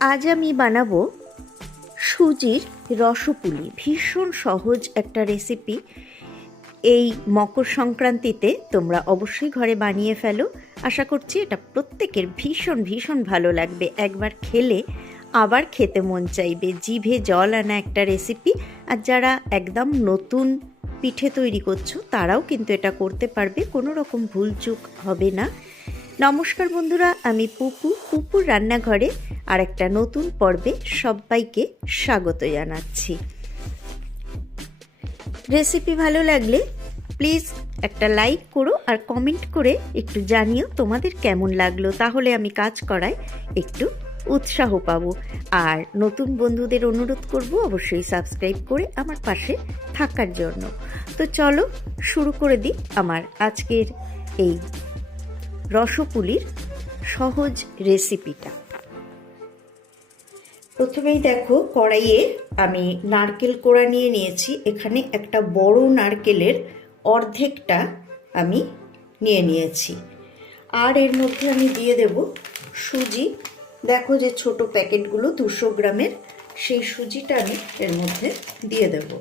আজ আমি বানাবো সুজির রসপুলি। ভীষণ সহজ একটা রেসিপি এই মকর সংক্রান্তিতে তোমরা অবশ্যই ঘরে বানিয়ে ফেলো। আশা করছি এটা প্রত্যেকের ভীষণ ভীষণ ভালো লাগবে। একবার খেলে আবার খেতে মন চাইবে। জিভে জল আনা একটা রেসিপি আর যারা একদম নতুন পিঠে তৈরি করছ, তারাও কিন্তু এটা করতে পারবে। কোনো রকম ভুলচুক হবে না। নমস্কার বন্ধুরা, আমি পুপু। পুপুর রান্নাঘরে আর একটা নতুন পর্বে সবাইকে স্বাগত জানাচ্ছি। রেসিপি ভালো লাগলে প্লিজ একটা লাইক করো আর কমেন্ট করে একটু জানিও তোমাদের কেমন লাগল। তাহলে আমি কাজ করায় একটু উৎসাহ পাবো। আর নতুন বন্ধুদের অনুরোধ করব অবশ্যই সাবস্ক্রাইব করে আমার পাশে থাকার জন্য। তো চলো শুরু করে দিই আমার আজকের এই রসপুলির সহজ রেসিপিটা। প্রথমেই দেখো, কড়াইয়ে আমি নারকেল কোড়া নিয়ে নিয়েছি। এখানে একটা বড় নারকেলের অর্ধেকটা আমি নিয়ে নিয়েছি। আর এর মধ্যে আমি দিয়ে দেব সুজি। দেখো যে ছোট প্যাকেটগুলো দুশো গ্রামের, সেই সুজিটা আমি এর মধ্যে দিয়ে দেবো।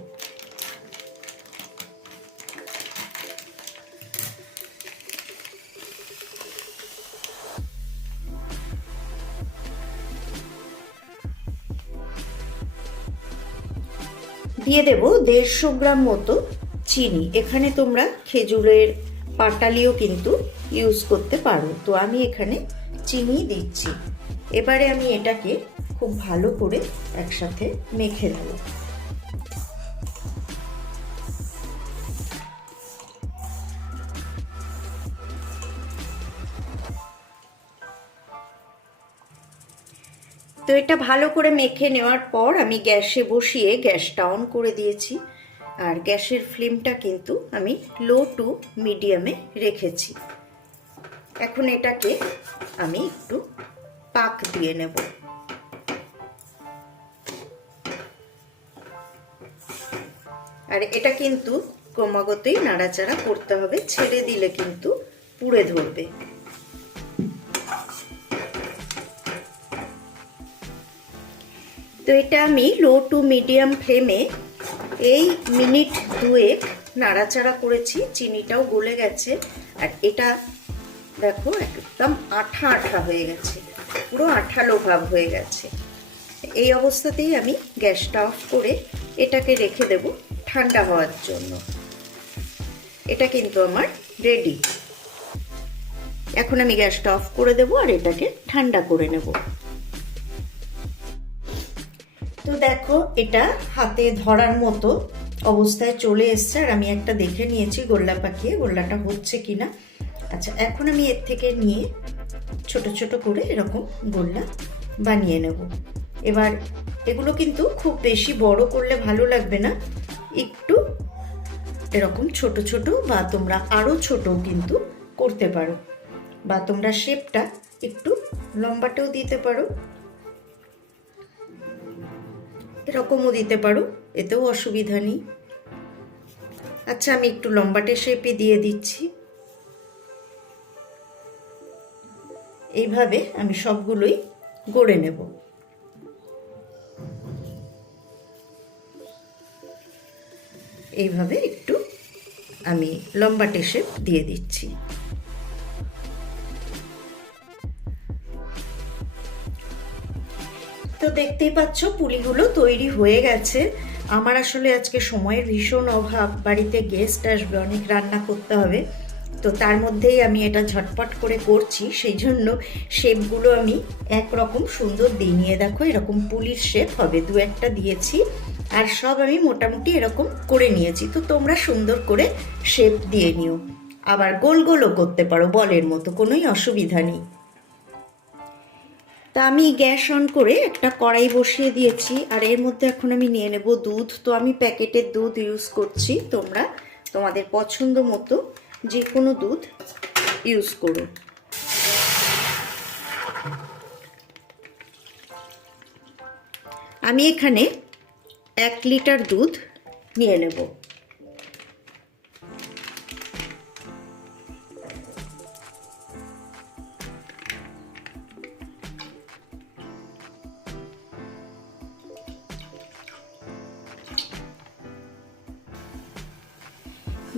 দিয়ে দেব দেড়শো গ্রাম মতো চিনি। এখানে তোমরা খেজুরের পাটালিও কিন্তু ইউজ করতে পারো। তো আমি এখানে চিনি দিচ্ছি। এবারে আমি এটাকে খুব ভালো করে একসাথে মেখে নেব। তো এটা ভালো করে মেখে নেওয়ার পর আমি গ্যাসে বসিয়ে গ্যাসটা অন করে দিয়েছি। আর গ্যাসের ফ্লেমটা কিন্তু আমি লো টু মিডিয়ামে রেখেছি। এখন এটাকে আমি একটু পাক দিয়ে নেব। আর এটা কিন্তু ক্রমাগতই নাড়াচাড়া করতে হবে, ছেড়ে দিলে কিন্তু পুড়ে ধরবে। তো এটা আমি লো টু মিডিয়াম ফ্লেমে এই মিনিট দুয়েক নাড়াচাড়া করেছি, চিনিটাও গলে গেছে। আর এটা দেখো, একদম আঠা আঠা হয়ে গেছে। পুরো আঠালো ভাব হয়ে গেছে। এই অবস্থাতেই আমি গ্যাসটা অফ করে এটাকে রেখে দেব ঠান্ডা হওয়ার জন্য। এটা কিন্তু আমার রেডি এখন আমি গ্যাসটা অফ করে দেবো আর এটাকে ঠান্ডা করে নেব। তো দেখো, এটা হাতে ধরার মতো অবস্থায় চলে এসছে, আর আমি একটা দেখে নিয়েছি গোল্লা পাকিয়ে, গোল্লাটা হচ্ছে কিনা। আচ্ছা এখন আমি এর থেকে নিয়ে ছোট ছোট করে এরকম গোল্লা বানিয়ে নেব। এবার এগুলো কিন্তু খুব বেশি বড় করলে ভালো লাগবে না, একটু এরকম ছোট ছোট বা তোমরা আরও ছোট কিন্তু করতে পারো। বা তোমরা শেপটা একটু লম্বাটেও দিতে পারো। এরকমও দিতে পারো, এতেও অসুবিধা নেই। আচ্ছা আমি একটু লম্বাটে শেপে দিয়ে দিচ্ছি। এইভাবে আমি সবগুলোই গড়ে নেব। এইভাবে একটু আমি লম্বাটে শেপ দিয়ে দিচ্ছি। দেখতেই পাচ্ছ পুলিগুলো তৈরি হয়ে গেছে। আমার আসলে আজকে সময়ের ভীষণ অভাব। বাড়িতে গেস্ট আসবে, অনেক রান্না করতে হবে। তো তার মধ্যেই আমি এটা ঝটপট করে করছি। সেই জন্য শেপগুলো আমি একরকম সুন্দর দিয়ে নিয়ে দেখো, এরকম পুলির শেপ হবে। দু একটা দিয়েছি আর সব আমি মোটামুটি এরকম করে নিয়েছি। তো তোমরা সুন্দর করে শেপ দিয়ে নিও। আবার গোল গোলও করতে পারো, বলের মতো, কোনোই অসুবিধা নেই। তা আমি গ্যাস অন করে একটা কড়াই বসিয়ে দিয়েছি, আর এর মধ্যে এখন আমি নিয়ে নেব দুধ। তো আমি প্যাকেটের দুধ ইউজ করছি তোমরা, তোমাদের পছন্দ মতো যে কোনো দুধ ইউজ করো। আমি এখানে এক লিটার দুধ নিয়ে নেব।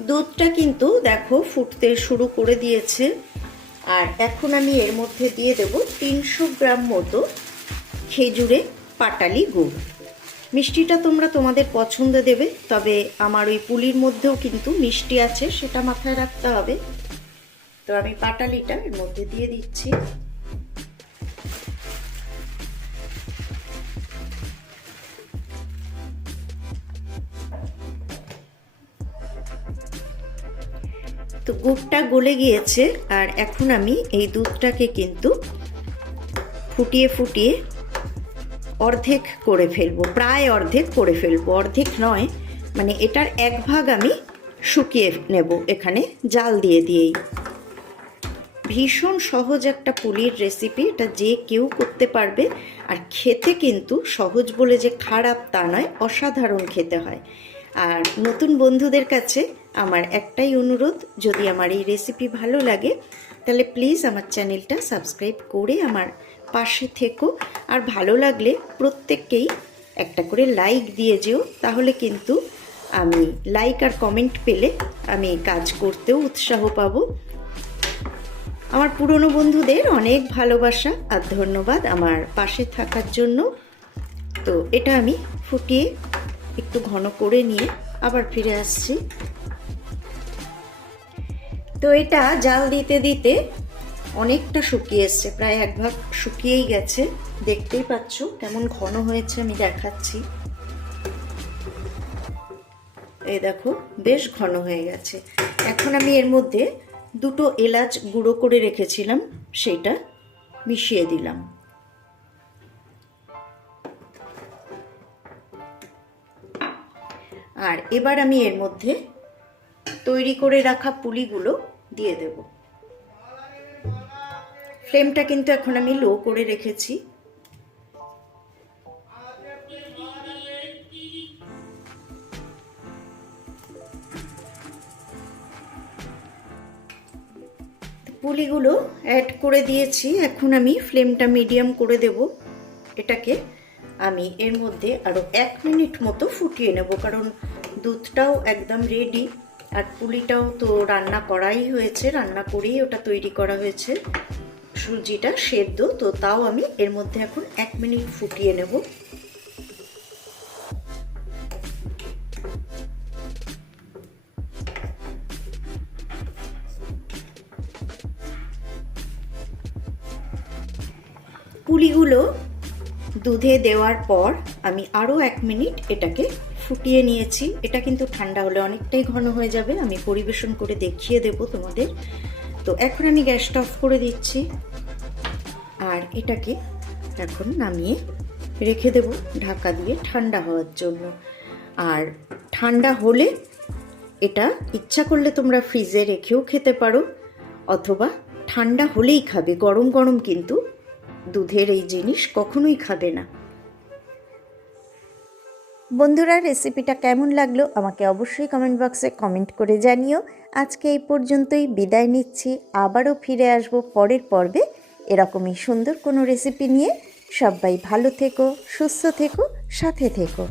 দুধটা কিন্তু দেখো ফুটতে শুরু করে দিয়েছে। আর এখন আমি এর মধ্যে দিয়ে দেব তিনশো গ্রাম মতো খেজুরে পাটালি গুড়। মিষ্টিটা তোমরা তোমাদের পছন্দ দেবে, তবে আমার ওই পুলির মধ্যেও কিন্তু মিষ্টি আছে, সেটা মাথায় রাখতে হবে। তো আমি পাটালিটা এর মধ্যে দিয়ে দিচ্ছি। তো গুড়টা গলে গিয়েছে আর এখন আমি এই দুধটাকে কিন্তু ফুটিয়ে ফুটিয়ে অর্ধেক করে ফেলব, প্রায় অর্ধেক করে ফেলব। অর্ধেক নয় মানে এটার এক ভাগ আমি শুকিয়ে নেব এখানে জাল দিয়ে দিয়েই। ভীষণ সহজ একটা পুলির রেসিপি এটা যে কেউ করতে পারবে। আর খেতে কিন্তু সহজ বলে যে খারাপ তা নয়, অসাধারণ খেতে হয়। আর নতুন বন্ধুদের কাছে আমার একটাই অনুরোধ, যদি আমার এই রেসিপি ভালো লাগে, তাহলে প্লিজ আমার চ্যানেলটা সাবস্ক্রাইব করে আমার পাশে থেকো। আর ভালো লাগলে প্রত্যেককেই একটা করে লাইক দিয়ে যেও, তাহলে কিন্তু আমি লাইক আর কমেন্ট পেলে আমি কাজ করতেও উৎসাহ পাবো। আমার পুরনো বন্ধুদের অনেক ভালোবাসা আর ধন্যবাদ আমার পাশে থাকার জন্য। তো এটা আমি ফুটিয়ে একটু ঘন করে নিয়ে আবার ফিরে আসছি। তো এটা জাল দিতে দিতে অনেকটা শুকিয়ে এসছে, প্রায় এক ভাগ শুকিয়েই গেছে। দেখতেই পাচ্ছ কেমন ঘন হয়েছে, আমি দেখাচ্ছি। এই দেখো, বেশ ঘন হয়ে গেছে। এখন আমি এর মধ্যে দুটো এলাচ গুঁড়ো করে রেখেছিলাম সেটা মিশিয়ে দিলাম। আর এবার আমি এর মধ্যে তৈরি করে রাখা পুলিগুলো দিয়ে দেব। ফ্লেমটা কিন্তু এখন আমি লো করে রেখেছি। পুলিগুলো অ্যাড করে দিয়েছি। এখন আমি ফ্লেমটা মিডিয়াম করে দেব। এটাকে আমি এর মধ্যে আরও এক মিনিট মতো ফুটিয়ে নেব। কারণ দুধটাও একদম রেডি আর পুলিটাও তো রান্না করাই হয়েছে, রান্না করেই ওটা তৈরি করা হয়েছে। সুজিটা সেদ্ধ, তো তাও আমি এর মধ্যে এখন এক মিনিট ফুটিয়ে নেব। পুলিগুলো দুধে দেওয়ার পর আমি আরও এক মিনিট এটাকে ফুটিয়ে নিয়েছি। এটা কিন্তু ঠান্ডা হলে অনেকটাই ঘন হয়ে যাবে। আমি পরিবেশন করে দেখিয়ে দেব তোমাদের। তো এখন আমি গ্যাসটা অফ করে দিচ্ছি। আর এটাকে এখন নামিয়ে রেখে দেব ঢাকা দিয়ে ঠান্ডা হওয়ার জন্য। আর ঠান্ডা হলে এটা ইচ্ছা করলে তোমরা ফ্রিজে রেখেও খেতে পারো, অথবা ঠান্ডা হলেই খাবে। গরম গরম কিন্তু দুধের এই জিনিস কখনোই খাবে না। বন্ধুরা রেসিপিটা কেমন লাগল আমাকে অবশ্যই কমেন্ট বক্সে কমেন্ট করে জানিও। আজকে এই পর্যন্তই, বিদায় নিচ্ছি, আবারও ফিরে আসব পরের পর্বে এরকমই সুন্দর কোনো রেসিপি নিয়ে। সবাই ভালো থেকো, সুস্থ থেকো, সাথে থেকো।